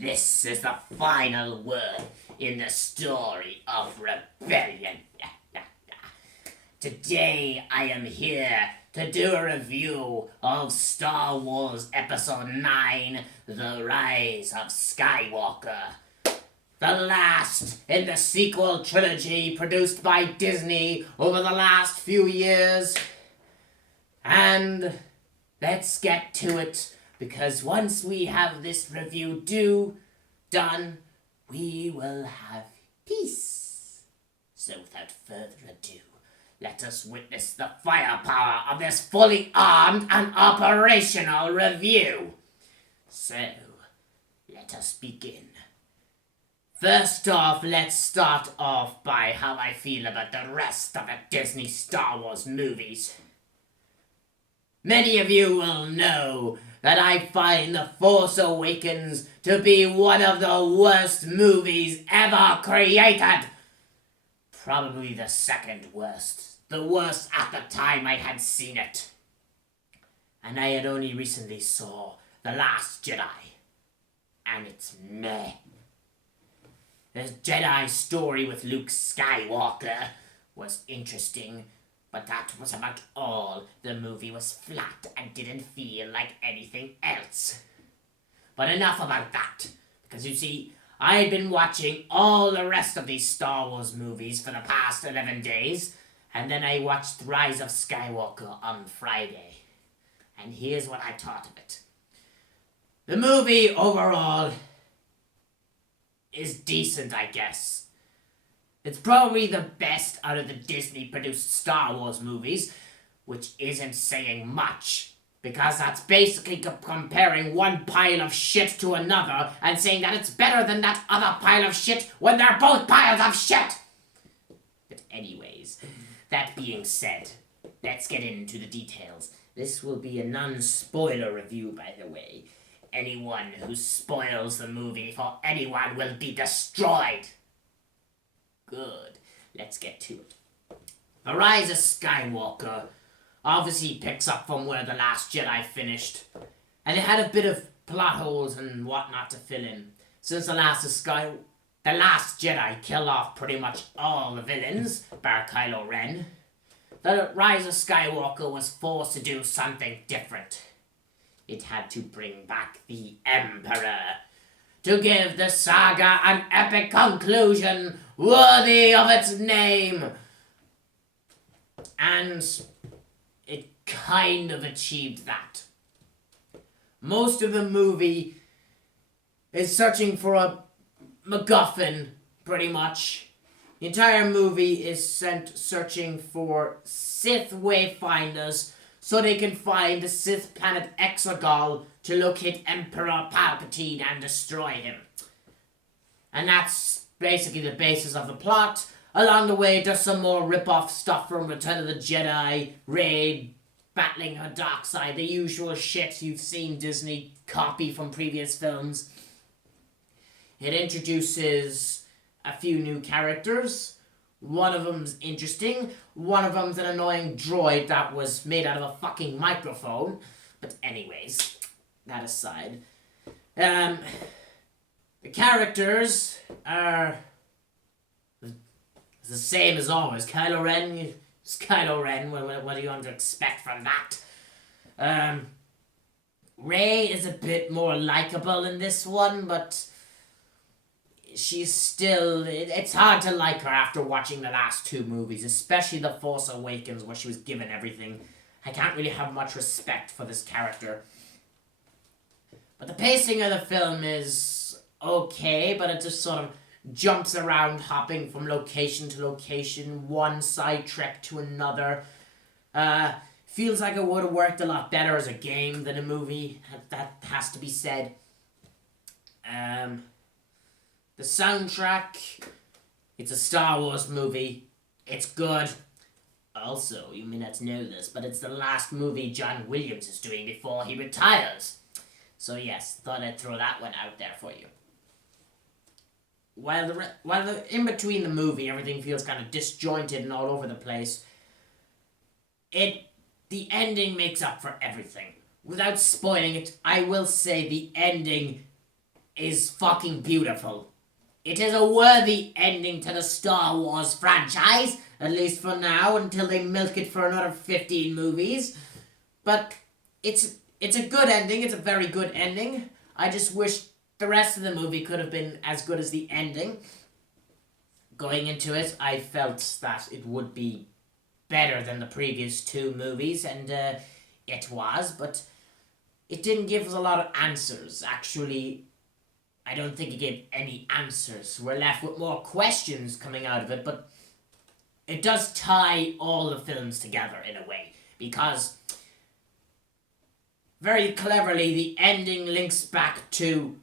This is the final word in the story of rebellion. Today I am here to do a review of Star Wars Episode 9, The Rise of Skywalker. The last in the sequel trilogy produced by Disney over the last few years. And let's get to it, because once we have this review done, we will have peace. So without further ado, let us witness the firepower of this fully armed and operational review. So, let us begin. First off, let's start off by how I feel about the rest of the Disney Star Wars movies. Many of you will know that I find The Force Awakens to be one of the worst movies ever created. Probably the second worst. The worst at the time I had seen it. And I had only recently saw The Last Jedi. And it's meh. The Jedi story with Luke Skywalker was interesting, but that was about all. The movie was flat and didn't feel like anything else. But enough about that, because you see, I had been watching all the rest of these Star Wars movies for the past 11 days, and then I watched Rise of Skywalker on Friday. And here's what I thought of it. The movie overall is decent, I guess. It's probably the best out of the Disney-produced Star Wars movies, which isn't saying much, because that's basically comparing one pile of shit to another and saying that it's better than that other pile of shit when they're both piles of shit. But anyways, that being said, let's get into the details. This will be a non-spoiler review, by the way. Anyone who spoils the movie for anyone will be destroyed. Good. Let's get to it. The Rise of Skywalker obviously picks up from where The Last Jedi finished, and it had a bit of plot holes and whatnot to fill in. Since The Last Jedi killed off pretty much all the villains, bar Kylo Ren, The Rise of Skywalker was forced to do something different. It had to bring back the Emperor to give the saga an epic conclusion worthy of its name. And it kind of achieved that. Most of the movie is searching for a MacGuffin, pretty much. The entire movie is sent searching for Sith Wayfinders so they can find the Sith planet Exegol to locate Emperor Palpatine and destroy him. And that's basically the basis of the plot. Along the way, there's some more rip-off stuff from Return of the Jedi, Rey battling her dark side, the usual shit you've seen Disney copy from previous films. It introduces a few new characters. One of them's interesting. One of them's an annoying droid that was made out of a fucking microphone. But anyways, that aside. The characters are the same as always. Kylo Ren, it's Kylo Ren. What do you want to expect from that? Rey is a bit more likable in this one, but she's still... It's hard to like her after watching the last two movies, especially The Force Awakens, where she was given everything. I can't really have much respect for this character. But the pacing of the film is okay, but it just sort of jumps around, hopping from location to location, one side trek to another. Feels like it would have worked a lot better as a game than a movie. That has to be said. The soundtrack, it's a Star Wars movie. It's good. Also, you may not know this, but it's the last movie John Williams is doing before he retires. So yes, thought I'd throw that one out there for you. While in between the movie, everything feels kind of disjointed and all over the place, the ending makes up for everything. Without spoiling it, I will say the ending is fucking beautiful. It is a worthy ending to the Star Wars franchise, at least for now, until they milk it for another 15 movies. But it's a good ending. It's a very good ending. I just wish the rest of the movie could have been as good as the ending. Going into it, I felt that it would be better than the previous two movies, and it was, but it didn't give us a lot of answers. Actually, I don't think it gave any answers. We're left with more questions coming out of it, but it does tie all the films together in a way, because very cleverly the ending links back to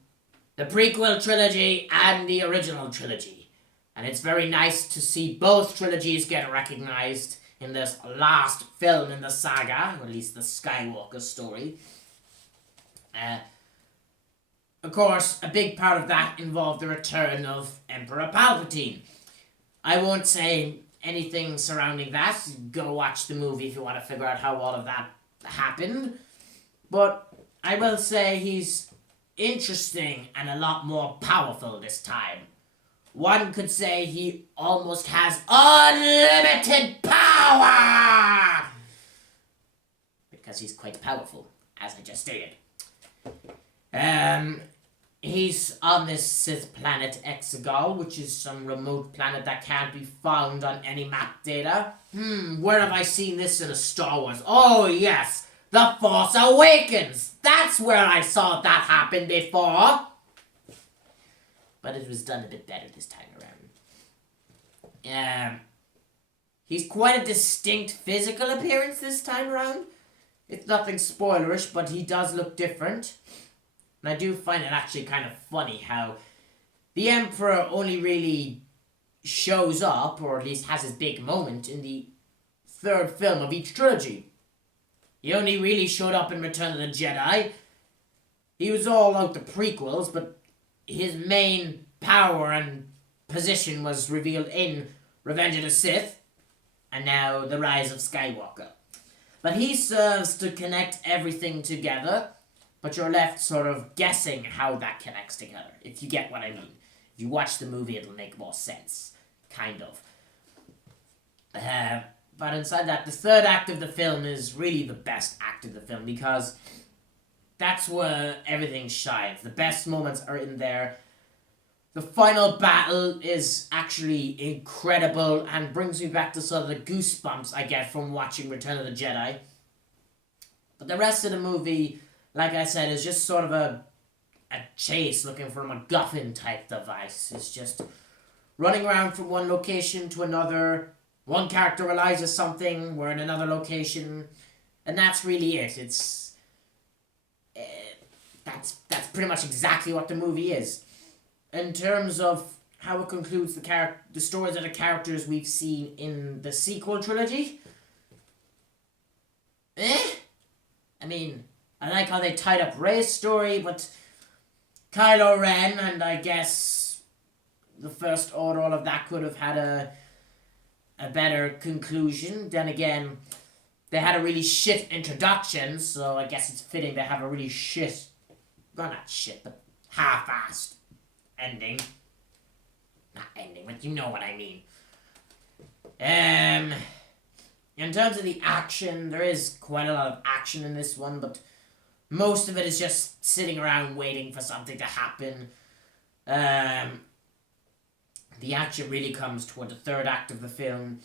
the prequel trilogy and the original trilogy. And it's very nice to see both trilogies get recognized in this last film in the saga, or at least the Skywalker story. Of course, a big part of that involved the return of Emperor Palpatine. I won't say anything surrounding that. Go watch the movie if you want to figure out how all of that happened. But I will say he's interesting and a lot more powerful this time. One could say he almost has unlimited power! Because he's quite powerful, as I just stated. He's on this Sith planet Exegol, which is some remote planet that can't be found on any map data. Where have I seen this in a Star Wars? Oh yes, The Force Awakens! That's where I saw that happen before! But it was done a bit better this time around. He's quite a distinct physical appearance this time around. It's nothing spoilerish, but he does look different. And I do find it actually kind of funny how the Emperor only really shows up, or at least has his big moment, in the third film of each trilogy. He only really showed up in Return of the Jedi. He was all out the prequels, but his main power and position was revealed in Revenge of the Sith, and now The Rise of Skywalker. But he serves to connect everything together, but you're left sort of guessing how that connects together, if you get what I mean. If you watch the movie, it'll make more sense. Kind of. But inside that, the third act of the film is really the best act of the film, because that's where everything shines. The best moments are in there. The final battle is actually incredible and brings me back to sort of the goosebumps I get from watching Return of the Jedi. But the rest of the movie, like I said, is just sort of a chase looking for a MacGuffin type device. It's just running around from one location to another. One character realizes something, we're in another location, and that's really it. It's that's pretty much exactly what the movie is. In terms of how it concludes the stories of the characters we've seen in the sequel trilogy, I mean, I like how they tied up Rey's story, but Kylo Ren and I guess the First Order, all of that could have had a better conclusion. Then again, they had a really shit introduction, so I guess it's fitting to have a really shit, well not shit, but half-assed ending. Not ending, but you know what I mean. In terms of the action, there is quite a lot of action in this one, but most of it is just sitting around waiting for something to happen. The action really comes toward the third act of the film,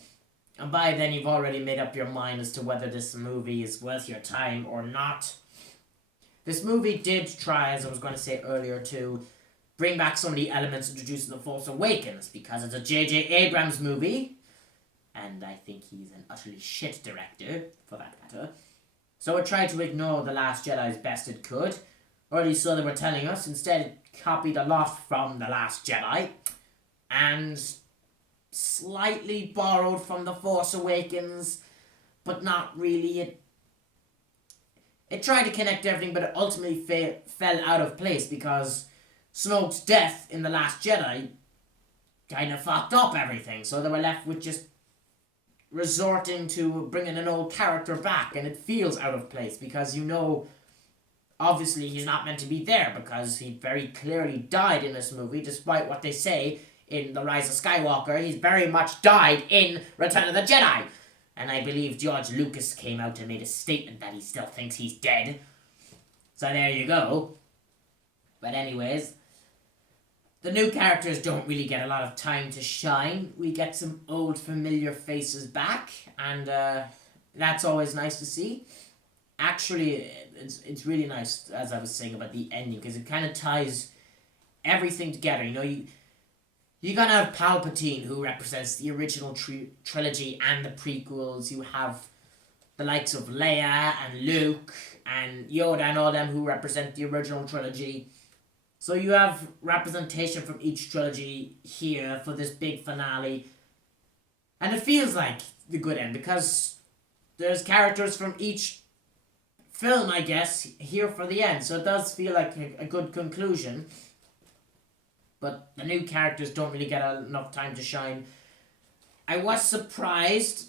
and by then you've already made up your mind as to whether this movie is worth your time or not. This movie did try, as I was going to say earlier, to bring back some of the elements introduced in The Force Awakens, because it's a J.J. Abrams movie, and I think he's an utterly shit director, for that matter. So it tried to ignore The Last Jedi as best it could, or at least so they were telling us. Instead, it copied a lot from The Last Jedi, and slightly borrowed from The Force Awakens, but not really. It tried to connect everything, but it ultimately fell out of place, because Snoke's death in The Last Jedi kind of fucked up everything, so they were left with just resorting to bringing an old character back, and it feels out of place, because you know obviously he's not meant to be there because he very clearly died in this movie, despite what they say in The Rise of Skywalker. He's very much died in Return of the Jedi. And I believe George Lucas came out and made a statement that he still thinks he's dead. So there you go. But anyways, the new characters don't really get a lot of time to shine. We get some old familiar faces back, and that's always nice to see. Actually, it's really nice, as I was saying, about the ending, because it kind of ties everything together. You know, you're gonna have Palpatine, who represents the original trilogy and the prequels. You have the likes of Leia and Luke and Yoda and all them who represent the original trilogy. So you have representation from each trilogy here for this big finale. And it feels like the good end because there's characters from each film, I guess, here for the end. So it does feel like a good conclusion. But the new characters don't really get enough time to shine. I was surprised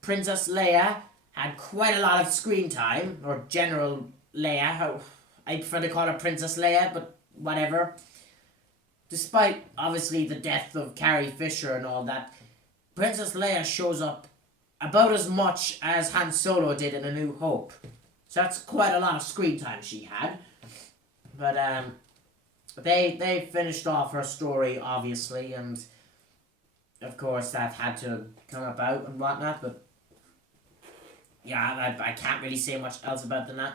Princess Leia had quite a lot of screen time, or General Leia. I prefer to call her Princess Leia, but whatever. Despite, obviously, the death of Carrie Fisher and all that, Princess Leia shows up about as much as Han Solo did in A New Hope. So that's quite a lot of screen time she had. But, they finished off her story, obviously, and of course that had to come about and whatnot, but yeah, I can't really say much else about than that.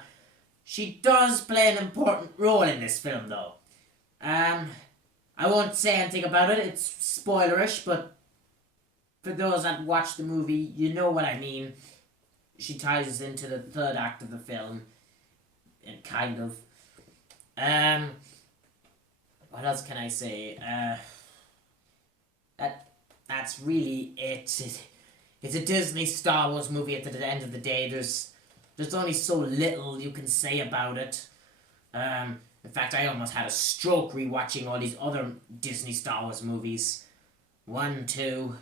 She does play an important role in this film, though. I won't say anything about it, it's spoilerish, but for those that watch the movie, you know what I mean. She ties us into the third act of the film, and kind of. What else can I say? That's really it. It's a Disney Star Wars movie at the end of the day. There's only so little you can say about it. In fact, I almost had a stroke rewatching all these other Disney Star Wars movies. 1, 2,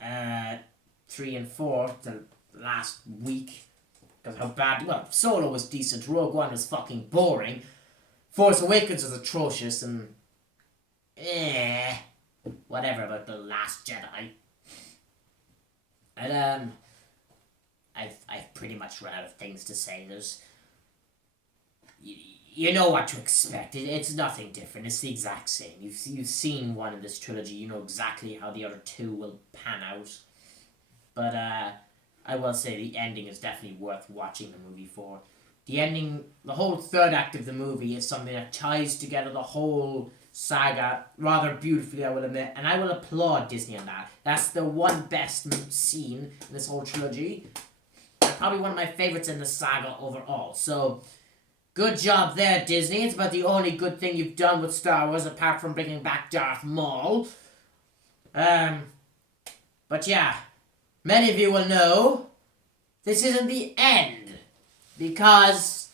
3 and 4 the last week. Because how bad... Well, Solo was decent. Rogue One was fucking boring. Force Awakens was atrocious and... whatever about The Last Jedi. And, I've pretty much run out of things to say. There's... You know what to expect. It's nothing different. It's the exact same. You've seen one in this trilogy. You know exactly how the other two will pan out. But, I will say the ending is definitely worth watching the movie for. The ending, the whole third act of the movie is something that ties together the whole saga rather beautifully, I will admit. And I will applaud Disney on that. That's the one best scene in this whole trilogy. Probably one of my favorites in the saga overall. So, good job there, Disney. It's about the only good thing you've done with Star Wars apart from bringing back Darth Maul. But yeah, many of you will know this isn't the end. Because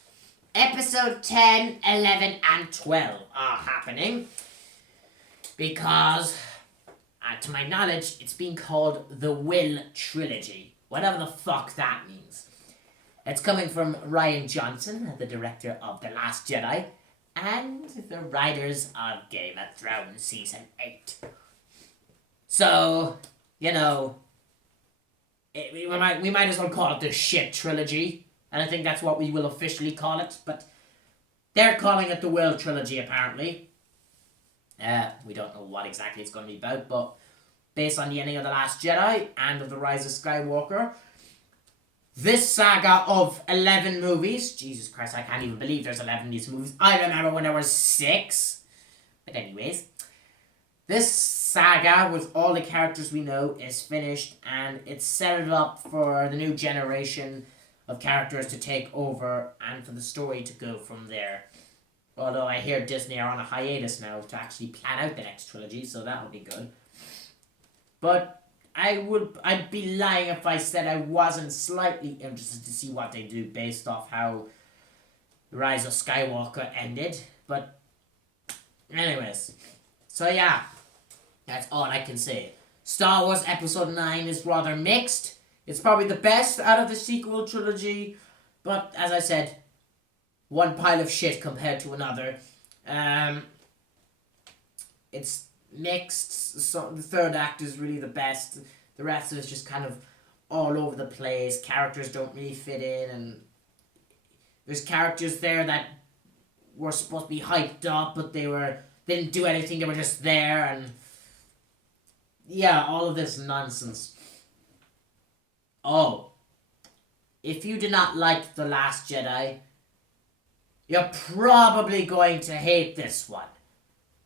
episode 10, 11, and 12 are happening. Because, to my knowledge, it's being called the Will Trilogy. Whatever the fuck that means. It's coming from Rian Johnson, the director of The Last Jedi, and the writers of Game of Thrones Season 8. So, you know, we might as well call it the shit trilogy. And I think that's what we will officially call it. But they're calling it the Will Trilogy, apparently. We don't know what exactly it's going to be about, but based on the ending of The Last Jedi and of The Rise of Skywalker, this saga of 11 movies... Jesus Christ, I can't even believe there's 11 of these movies. I remember when there were 6. But anyways, this saga with all the characters we know is finished, and it's set it up for the new generation of characters to take over and for the story to go from there. Although I hear Disney are on a hiatus now to actually plan out the next trilogy, so that'll be good. But I'd be lying if I said I wasn't slightly interested to see what they do based off how The Rise of Skywalker ended. But anyways, so yeah, that's all I can say. Star Wars Episode 9 is rather mixed. It's probably the best out of the sequel trilogy, but as I said, one pile of shit compared to another. It's mixed. So the third act is really the best. The rest is just kind of all over the place. Characters don't really fit in, and there's characters there that were supposed to be hyped up, but they didn't do anything. They were just there, and yeah, all of this nonsense. Oh, if you did not like The Last Jedi, you're probably going to hate this one.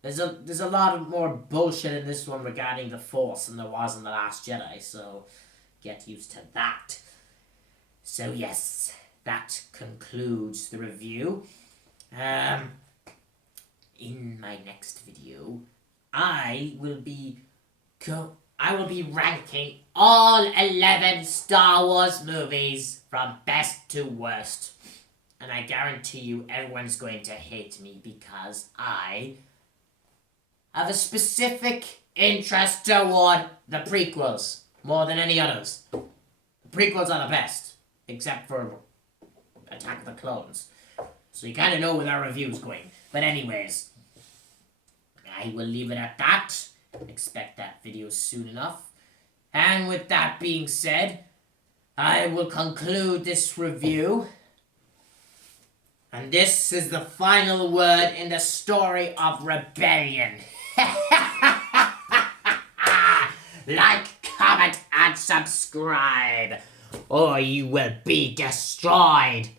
There's a lot of more bullshit in this one regarding the Force than there was in The Last Jedi, so get used to that. So yes, that concludes the review. In my next video, I will be ranking all 11 Star Wars movies from best to worst. And I guarantee you everyone's going to hate me because I have a specific interest toward the prequels more than any others. The prequels are the best, except for Attack of the Clones. So you kind of know where our review's going. But anyways, I will leave it at that. Expect that video soon enough. And with that being said, I will conclude this review. And this is the final word in the story of rebellion. Like, comment, and subscribe, or you will be destroyed.